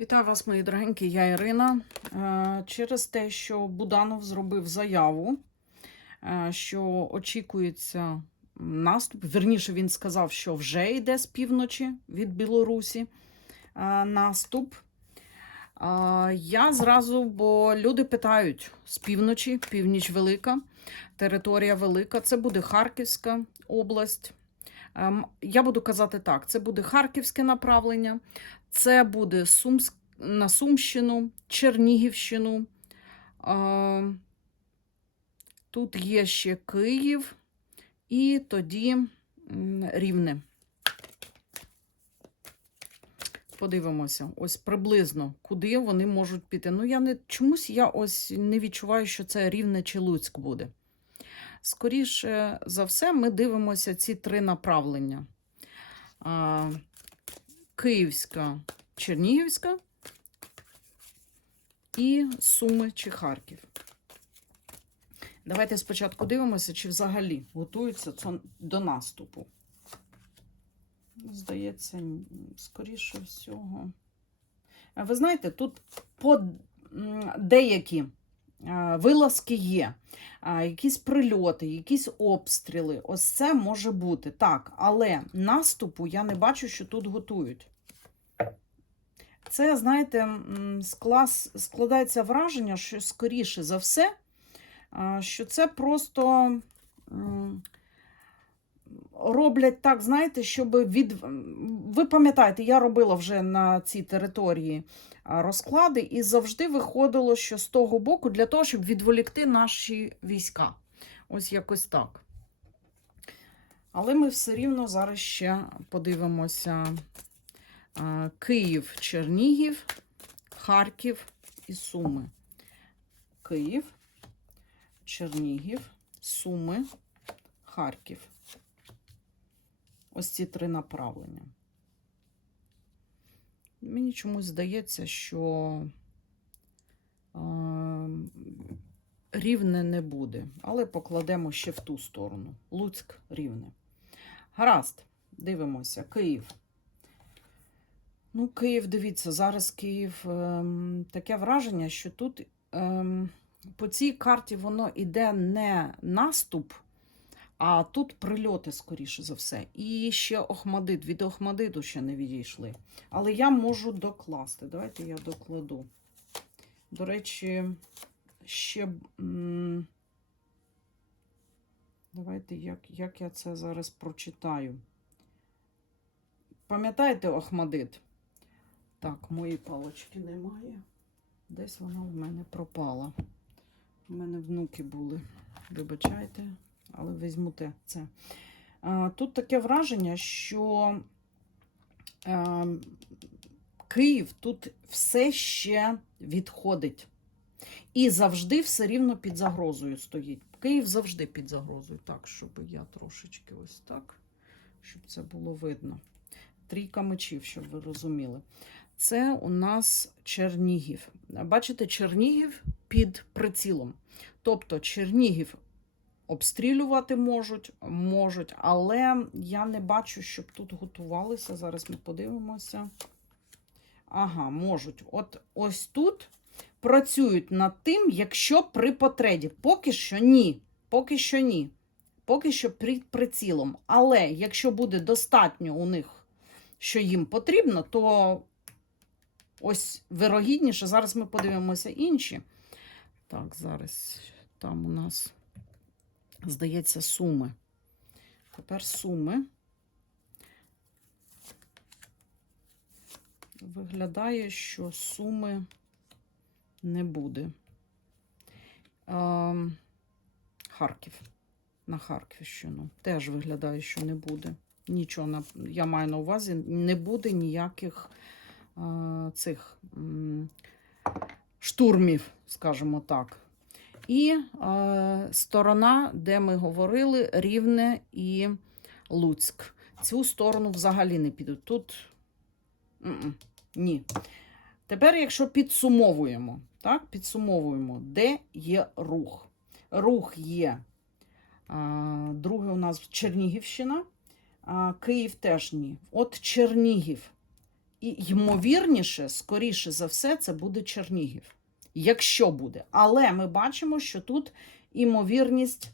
Вітаю вас, мої дорогенькі, я Ірина. Е, Через те, що Буданов зробив заяву, е, що очікується наступ. Вірніше, він сказав, що вже йде з півночі від Білорусі е, наступ. Я зразу, бо люди питають з півночі, північ велика, територія велика. Це буде Харківська область. Ем, Я буду казати так: це буде харківське направлення. Це буде Сумськ... на Сумщину, Чернігівщину. Тут є ще Київ і тоді Рівне. Подивимося, ось приблизно, куди вони можуть піти. Ну, я не чомусь я ось не відчуваю, що це Рівне чи Луцьк буде. Скоріше за все, ми дивимося ці три направлення. Київська, Чернігівська і Суми чи Харків. Давайте спочатку дивимося, чи взагалі готуються до наступу. Здається, скоріше всього. Ви знаєте, тут по деякі вилазки є, якісь прильоти, якісь обстріли. Ось це може бути. Так, але наступу я не бачу, що тут готують. Це, знаєте, склас, складається враження, що скоріше за все, що це просто роблять так, знаєте, щоб від. Ви пам'ятаєте, я робила вже на цій території розклади, і завжди виходило, що з того боку для того, щоб відволікти наші війська. Ось якось так. Але ми все рівно зараз ще подивимося. Київ, Чернігів, Харків і Суми. Київ, Чернігів, Суми, Харків. Ось ці три направлення. Мені чомусь здається, що а, рівне не буде, але покладемо ще в ту сторону. Луцьк рівне. Гаразд, дивимося. Київ. Ну, Київ, дивіться, зараз Київ ем, таке враження, що тут ем, по цій карті воно іде не наступ, а тут прильоти, скоріше за все. І ще Охмадит. Від Охмадиту ще не відійшли. Але я можу докласти. Давайте я докладу. До речі, ще. Давайте, як, як я це зараз прочитаю. Пам'ятаєте Охмадит? Так, моєї палочки немає. Десь вона в мене пропала. У мене внуки були. Вибачайте, але візьму те це. Тут таке враження, що е, Київ тут все ще відходить. І завжди все рівно під загрозою стоїть. Київ завжди під загрозою. Так, щоб я трошечки ось так, щоб це було видно. Трійка мечів, щоб ви розуміли. Це у нас Чернігів. Бачите, Чернігів під прицілом. Тобто Чернігів обстрілювати можуть, можуть, але я не бачу, щоб тут готувалися. Зараз ми подивимося. Ага, можуть. От ось тут працюють над тим, якщо при потребі. Поки що ні. Поки що ні. Поки що під прицілом. Але якщо буде достатньо у них, що їм потрібно, то ось вирогідніше. Зараз ми подивимося інші. Так, зараз там у нас, здається, суми. Тепер суми. Виглядає, що суми не буде. Ем, Харків. На Харківщину. Теж виглядає, що не буде. Нічого я маю на увазі, не буде ніяких е, цих штурмів, скажімо так. І е, сторона, де ми говорили, Рівне і Луцьк. Цю сторону взагалі не підуть. Тут ні. Тепер, якщо підсумовуємо, так, підсумовуємо, де є рух. Рух є. А, друге у нас Чернігівщина, а, Київ теж ні. От Чернігів І ймовірніше, скоріше за все, це буде Чернігів. Якщо буде. Але ми бачимо, що тут імовірність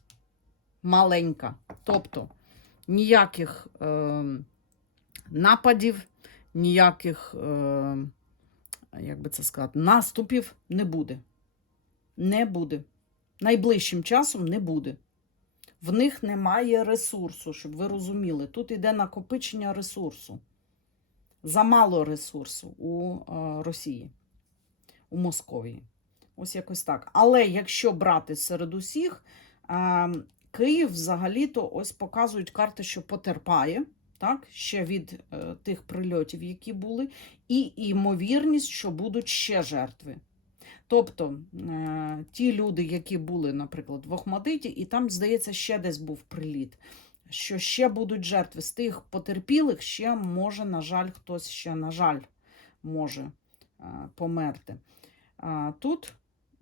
маленька. Тобто ніяких е, нападів, ніяких, е, як би це сказати, наступів не буде. Не буде. Найближчим часом не буде. В них немає ресурсу, щоб ви розуміли. Тут йде накопичення ресурсу. Замало ресурсу у е, Росії, у Московії. Ось якось так. Але якщо брати серед усіх, е, Київ взагалі-то ось показують карти, що потерпає, так, ще від е, тих прильотів, які були, і ймовірність, що будуть ще жертви. Тобто е, ті люди, які були, наприклад, в Охмадиті, і там, здається, ще десь був приліт, що ще будуть жертви. З тих потерпілих ще може, на жаль, хтось ще, на жаль, може померти. Тут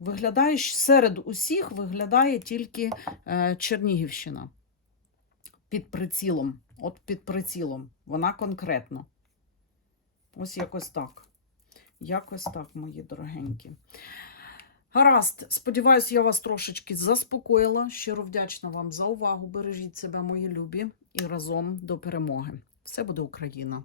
виглядає, серед усіх виглядає тільки е, Чернігівщина під прицілом. От під прицілом. Вона конкретно. Ось якось так. Якось так, мої дорогенькі. Гаразд, сподіваюся, я вас трошечки заспокоїла. Щиро вдячна вам за увагу. Бережіть себе, мої любі, і разом до перемоги. Все буде Україна!